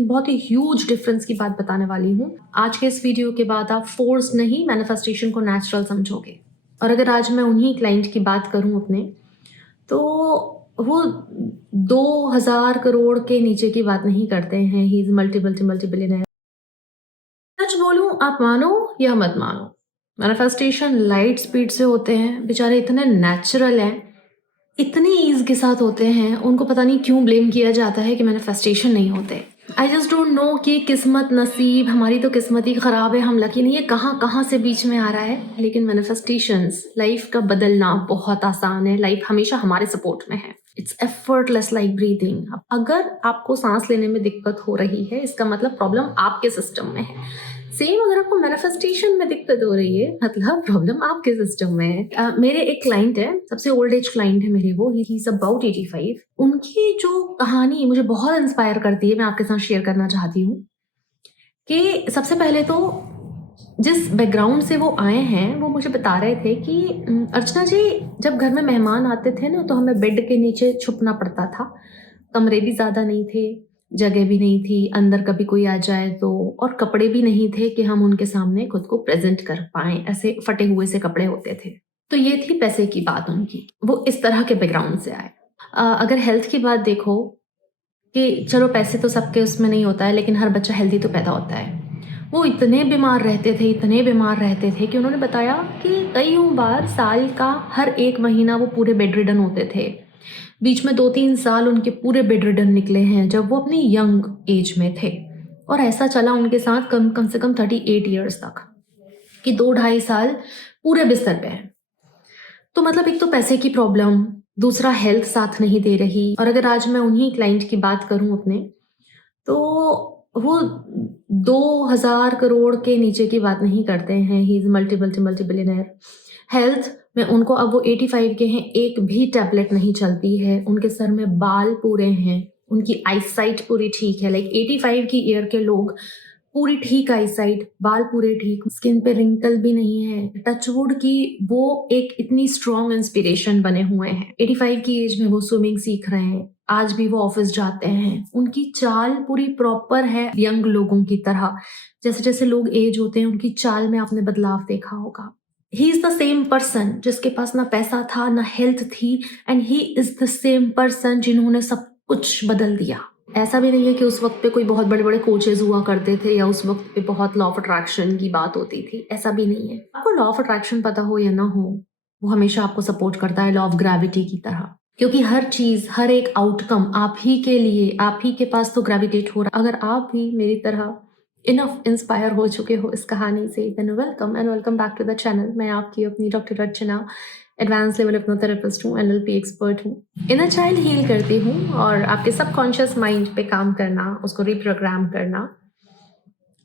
लेकिन बहुत ही huge difference की बात बताने वाली हूँ। आज के इस वीडियो के बाद आप फोर्स नहीं मैनिफेस्टेशन को नेचुरल समझोगे। और अगर आज मैं उन्हीं क्लाइंट की बात करूँ अपने, तो वो 2000 करोड़ के नीचे की बात नहीं करते हैं। He is multi multi multi billionaire. सच बोलूं, आप मानो या मत मानो, मैनिफेस्टेशन लाइट स्पीड से होते हैं। बेचारे इतने नेचुरल हैं, इतनी ईज के साथ होते हैं। उनको पता नहीं क्यों ब्लेम किया जाता है कि मैनिफेस्टेशन नहीं होते। आई जस्ट डोंट नो कि किस्मत नसीब, हमारी तो किस्मत ही खराब है, हम लकी नहीं है, कहाँ कहाँ से बीच में आ रहा है। लेकिन मैनिफेस्टेशंस, लाइफ का बदलना बहुत आसान है। लाइफ हमेशा हमारे सपोर्ट में है। It's effortless like breathing. अगर आपको सांस लेने में दिक्कत हो रही है, इसका मतलब प्रॉब्लम आपके सिस्टम में है। सेम अगर आपको मैनिफेस्टेशन में दिक्कत हो रही है, मतलब प्रॉब्लम आपके सिस्टम में है। मेरे एक क्लाइंट है, सबसे ओल्ड एज क्लाइंट है मेरे, वो ही इज अबाउट 85। उनकी जो कहानी मुझे बहुत इंस्पायर करती है, मैं आपके साथ शेयर करना चाहती हूँ। कि सबसे पहले तो जिस बैकग्राउंड से वो आए हैं, वो मुझे बता रहे थे कि अर्चना जी, जब घर में मेहमान आते थे ना, तो हमें बेड के नीचे छुपना पड़ता था। कमरे भी ज़्यादा नहीं थे, जगह भी नहीं थी, अंदर कभी कोई आ जाए तो, और कपड़े भी नहीं थे कि हम उनके सामने खुद को प्रेजेंट कर पाएं। ऐसे फटे हुए से कपड़े होते थे। तो ये थी पैसे की बात उनकी। वो इस तरह के बैकग्राउंड से आए। अगर हेल्थ की बात देखो, कि चलो पैसे तो सबके उसमें नहीं होता है, लेकिन हर बच्चा हेल्दी तो पैदा होता है। वो इतने बीमार रहते थे, इतने बीमार रहते थे कि उन्होंने बताया कि कई बार साल का हर एक महीना वो पूरे बेड रिडन होते थे। बीच में 2-3 साल उनके पूरे बेड रिडन निकले हैं जब वो अपनी यंग एज में थे। और ऐसा चला उनके साथ कम से कम 38 ईयर्स तक, कि 2-2.5 साल पूरे बिस्तर पे हैं। तो मतलब एक तो पैसे की प्रॉब्लम, दूसरा हेल्थ साथ नहीं दे रही। और अगर आज मैं उन्हीं क्लाइंट की बात करूं अपने, तो वो 2000 करोड़ के नीचे की बात नहीं करते हैं। He is multi multi multi billionaire. Health में उनको, अब वो 85 के हैं, एक भी टैबलेट नहीं चलती है। उनके सर में बाल पूरे हैं, उनकी आईसाइट पूरी ठीक है। लाइक 85 की ईयर के लोग पूरी ठीक आईसाइट, बाल पूरे ठीक, स्किन पे रिंकल भी नहीं है। टचवुड की वो एक इतनी स्ट्रॉन्ग इंस्पिरेशन बने हुए हैं। 85 की एज में वो स्विमिंग सीख रहे हैं, आज भी वो ऑफिस जाते हैं। उनकी चाल पूरी प्रॉपर है, यंग लोगों की तरह। जैसे जैसे लोग एज होते हैं, उनकी चाल में आपने बदलाव देखा होगा। He is the same person जिसके पास ना पैसा था ना हेल्थ थी, and he is the same person जिन्होंने सब कुछ बदल दिया। ऐसा भी नहीं है कि उस वक्त पे कोई बहुत बड़े बड़े कोचेज हुआ करते थे, या उस वक्त पे बहुत लॉ ऑफ अट्रैक्शन की बात होती थी। ऐसा भी नहीं है। आपको लॉ ऑफ अट्रैक्शन पता हो या ना हो, वो हमेशा आपको सपोर्ट करता है, लॉ ऑफ ग्रेविटी की तरह। क्योंकि हर चीज, हर एक आउटकम आप ही के लिए, आप ही के पास तो ग्रेविटेट हो रहा है। अगर आप भी मेरी तरह इनफ इंस्पायर हो चुके हो इस कहानी से, then welcome and welcome back to the channel. मैं आपकी अपनी doctor Archana, advance level hypnotherapist हूँ, एनएलपी एक्सपर्ट हूँ, इनर चाइल्ड हील करती हूँ, और आपके सबकॉन्शियस माइंड पे काम करना, उसको रिप्रोग्राम करना,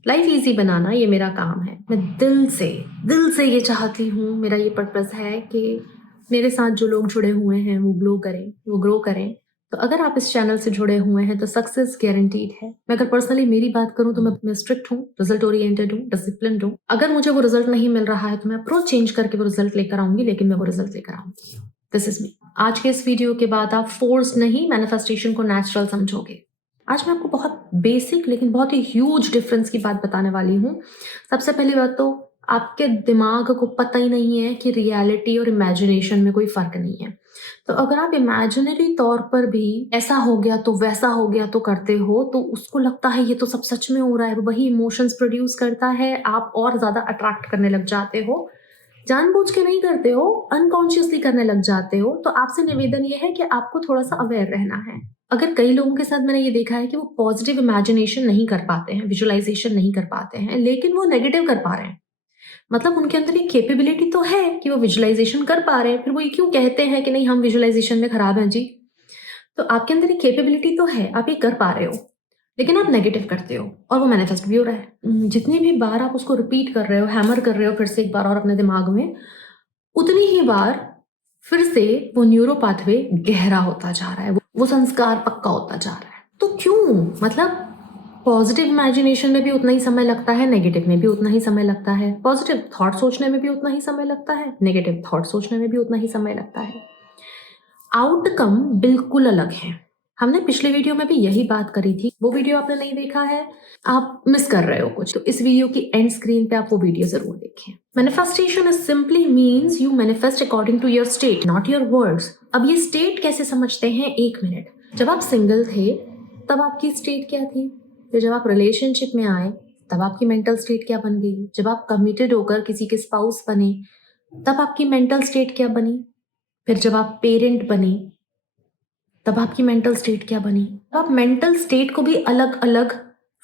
लाइफ इजी बनाना, ये मेरा काम है। मैं दिल से ये चाहती हूँ, मेरा ये पर्पस है कि मेरे साथ जो लोग जुड़े हुए हैं वो ग्लो करें, वो ग्रो करें। तो अगर आप इस चैनल से जुड़े हुए हैं तो सक्सेस गारंटीड है। मैं अगर पर्सनली मेरी बात करूं तो मैं स्ट्रिक्ट हूँ, रिजल्ट ओरिएंटेड हूँ, डिसिप्लिन्ड हूँ। अगर मुझे वो रिजल्ट नहीं मिल रहा है तो मैं अप्रोच चेंज करके वो रिजल्ट लेकर आऊंगी, लेकिन मैं वो रिजल्ट लेकर आऊंगी। This is me. आज के इस वीडियो के बाद आप फोर्स नहीं, मैनिफेस्टेशन को नेचुरल समझोगे। आज मैं आपको बहुत बेसिक लेकिन बहुत ही ह्यूज डिफरेंस की बात बताने वाली हूँ। सबसे पहली बात तो, आपके दिमाग को पता ही नहीं है कि रियलिटी और इमेजिनेशन में कोई फर्क नहीं है। तो अगर आप इमेजिनरी तौर पर भी ऐसा हो गया तो वैसा हो गया तो करते हो, तो उसको लगता है ये तो सब सच में हो रहा है। वही इमोशंस प्रोड्यूस करता है, आप और ज्यादा अट्रैक्ट करने लग जाते हो। जानबूझ के नहीं करते हो, अनकॉन्शियसली करने लग जाते हो। तो आपसे निवेदन ये है कि आपको थोड़ा सा अवेयर रहना है। अगर कई लोगों के साथ मैंने ये देखा है कि वो पॉजिटिव इमेजिनेशन नहीं कर पाते हैं, विजुअलाइजेशन नहीं कर पाते हैं, लेकिन वो नेगेटिव कर पा रहे हैं। मतलब उनके अंदर ये कैपेबिलिटी तो है कि वो विजुअलाइजेशन कर पा रहे हैं, फिर वो ये क्यों कहते हैं कि नहीं हम विजुअलाइजेशन में खराब हैं जी। तो आपके अंदर ये कैपेबिलिटी तो है, आप ये कर पा रहे हो, लेकिन आप नेगेटिव करते हो, और वो मैनिफेस्ट भी हो रहा है। जितनी भी बार आप उसको रिपीट कर रहे हो, हैमर कर रहे हो फिर से एक बार और अपने दिमाग में, उतनी ही बार फिर से वो न्यूरो पाथवे गहरा होता जा रहा है, वो संस्कार पक्का होता जा रहा है। तो क्यों, मतलब पॉजिटिव इमेजिनेशन में भी उतना ही समय लगता है, नेगेटिव में भी उतना ही समय लगता है। पॉजिटिव थॉट सोचने में भी उतना ही समय लगता है, नेगेटिव थॉट सोचने में भी उतना ही समय लगता है। आउटकम बिल्कुल अलग है। हमने पिछले वीडियो में भी यही बात करी थी। वो वीडियो आपने नहीं देखा है, आप मिस कर रहे हो कुछ, तो इस वीडियो की एंड स्क्रीन पे आप वो वीडियो जरूर देखें। Manifestation is simply means you manifest according to your state, not your words. अब ये स्टेट कैसे समझते हैं, एक मिनट। जब आप सिंगल थे तब आपकी स्टेट क्या थी? फिर जब आप रिलेशनशिप में आए तब आपकी मेंटल स्टेट क्या बन गई? जब आप कमिटेड होकर किसी के स्पाउस बने तब आपकी मेंटल स्टेट क्या बनी? फिर जब आप पेरेंट बने तब आपकी मेंटल स्टेट क्या बनी? आप मेंटल स्टेट को भी अलग अलग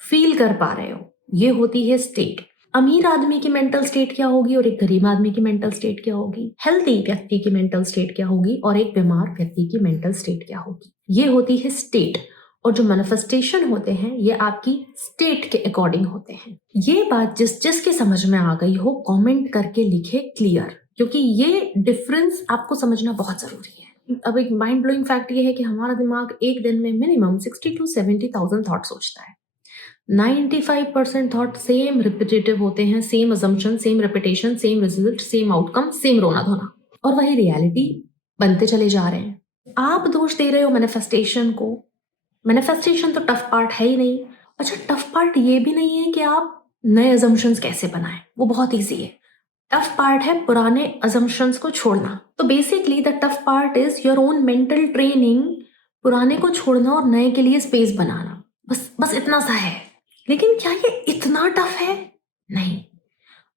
फील कर पा रहे हो, ये होती है स्टेट। अमीर आदमी की मेंटल स्टेट क्या होगी और एक गरीब आदमी की मेंटल स्टेट क्या होगी? हेल्दी व्यक्ति की मेंटल स्टेट क्या होगी और एक बीमार व्यक्ति की मेंटल स्टेट क्या होगी? ये होती है स्टेट। और जो मैनिफेस्टेशन होते हैं ये आपकी स्टेट के अकॉर्डिंग होते हैं। ये बात जिसके समझ में आ गई हो कमेंट करके लिखे क्लियर, क्योंकि ये डिफरेंस आपको समझना बहुत जरूरी है। अब एक माइंड ब्लोइंग फैक्ट ये है कि हमारा दिमाग एक दिन में मिनिमम 60 to 70,000 थॉट सोचता है। 95% थॉट सेम रिपीटेटिव होते हैं, same assumption, same repetition, same result, same outcome, same रोना धोना, और वही रियलिटी बनते चले जा रहे हैं। आप दोष दे रहे हो मैनिफेस्टेशन को। मैनिफेस्टेशन तो टफ पार्ट है ही नहीं। अच्छा, टफ पार्ट ये भी नहीं है कि आप नए अजम्पशंस कैसे बनाएं, वो बहुत ईजी है। टफ पार्ट है पुराने अजम्पशंस को छोड़ना। तो basically the tough part is your own mental training, पुराने को छोड़ना और नए के लिए स्पेस बनाना। बस इतना सा है। लेकिन क्या ये इतना टफ है? नहीं।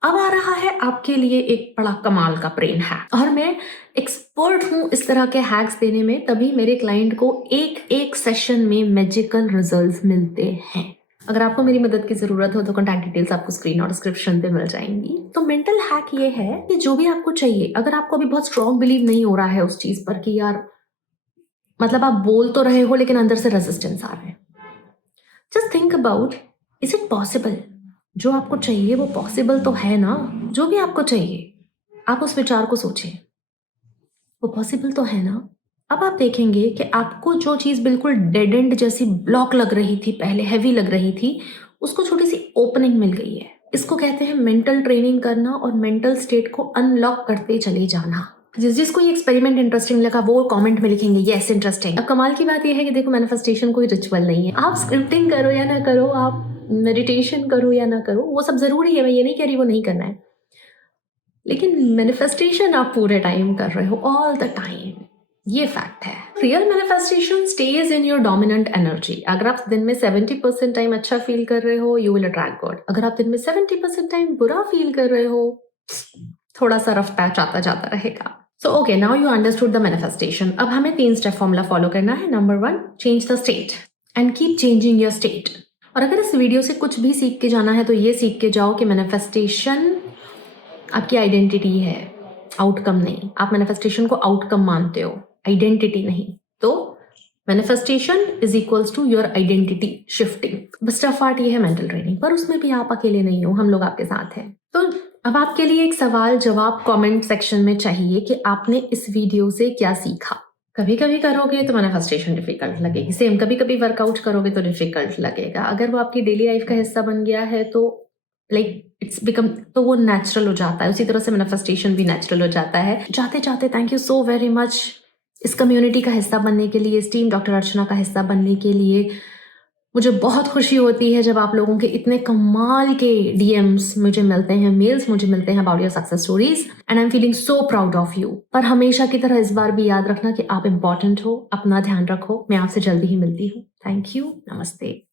अब आ रहा है आपके लिए एक बड़ा कमाल का ब्रेन हैक, और मैं एक्सपर्ट हूं इस तरह के हैक्स देने में, तभी मेरे क्लाइंट को एक सेशन में मैजिकल रिजल्ट्स मिलते हैं। अगर आपको मेरी मदद की जरूरत हो तो कॉन्टैक्ट डिटेल्स आपको स्क्रीन और डिस्क्रिप्शन पे मिल जाएंगी। तो मेंटल हैक ये है कि जो भी आपको चाहिए, अगर आपको अभी बहुत स्ट्रॉन्ग बिलीव नहीं हो रहा है उस चीज पर कि यार, मतलब आप बोल तो रहे हो लेकिन अंदर से रेजिस्टेंस आ रहा है, just think about, is it possible? जो आपको चाहिए वो पॉसिबल तो है ना? जो भी आपको चाहिए आप उस विचार को सोचें, वो पॉसिबल तो है ना? अब आप देखेंगे कि आपको जो चीज बिल्कुल डेड एंड जैसी ब्लॉक लग रही थी, पहले हैवी लग रही थी, उसको छोटी सी ओपनिंग मिल गई है। इसको कहते हैं मेंटल ट्रेनिंग करना और मेंटल स्टेट को अनलॉक करते चले जाना। जिसको ये एक्सपेरिमेंट इंटरेस्टिंग लगा वो कमेंट में लिखेंगे यस इंटरेस्टिंग। अब कमाल की बात ये है कि देखो, मैनिफेस्टेशन कोई रिचुअल नहीं है। आप स्क्रिप्टिंग करो या ना करो, आप मेडिटेशन करो या ना करो, वो सब जरूरी है, मैं ये नहीं कह रही वो नहीं करना है, लेकिन मैनिफेस्टेशन आप पूरे टाइम कर रहे हो, ऑल द टाइम, ये फैक्ट है। Real manifestation stage in your dominant energy. अगर आप दिन में 70% टाइम अच्छा फील कर रहे हो, यू विल अट्रैक्ट गॉड। अगर आप दिन में 70% टाइम बुरा फील कर रहे हो, थोड़ा सा रफ पैच आता जाता रहेगा। So okay, now you understood the manifestation. अब हमें 3 स्टेप फॉर्मूला फॉलो करना है। Number 1, change the state and keep changing your state. और अगर इस वीडियो से कुछ भी सीख के जाना है तो ये सीख के जाओ कि मैनिफेस्टेशन आपकी आइडेंटिटी है, आउटकम नहीं। आप मैनिफेस्टेशन को आउटकम मानते हो, आइडेंटिटी नहीं। तो manifestation is equals to your identity shifting. बस टफ पार्ट ये है मेंटल ट्रेनिंग, पर उसमें भी आप अकेले नहीं हो, हम लोग आपके साथ हैं। तो अब आपके लिए एक सवाल जवाब कमेंट सेक्शन में चाहिए कि आपने इस वीडियो से क्या सीखा। कभी कभी करोगे तो मैनिफेस्टेशन डिफिकल्ट लगेगी, सेम कभी कभी वर्कआउट करोगे तो डिफिकल्ट लगेगा। अगर वो आपकी डेली लाइफ का हिस्सा बन गया है तो इट्स बिकम, तो वो नेचुरल हो जाता है। उसी तरह से मैनिफेस्टेशन भी नेचुरल हो जाता है। जाते जाते thank you so very much इस कम्युनिटी का हिस्सा बनने के लिए, इस टीम डॉक्टर अर्चना का हिस्सा बनने के लिए। मुझे बहुत खुशी होती है जब आप लोगों के इतने कमाल के डीएम्स मुझे मिलते हैं, मेल्स मुझे मिलते हैं about your success stories, and I am feeling so proud of you. पर हमेशा की तरह इस बार भी याद रखना कि आप इंपॉर्टेंट हो, अपना ध्यान रखो। मैं आपसे जल्दी ही मिलती हूँ। थैंक यू, नमस्ते।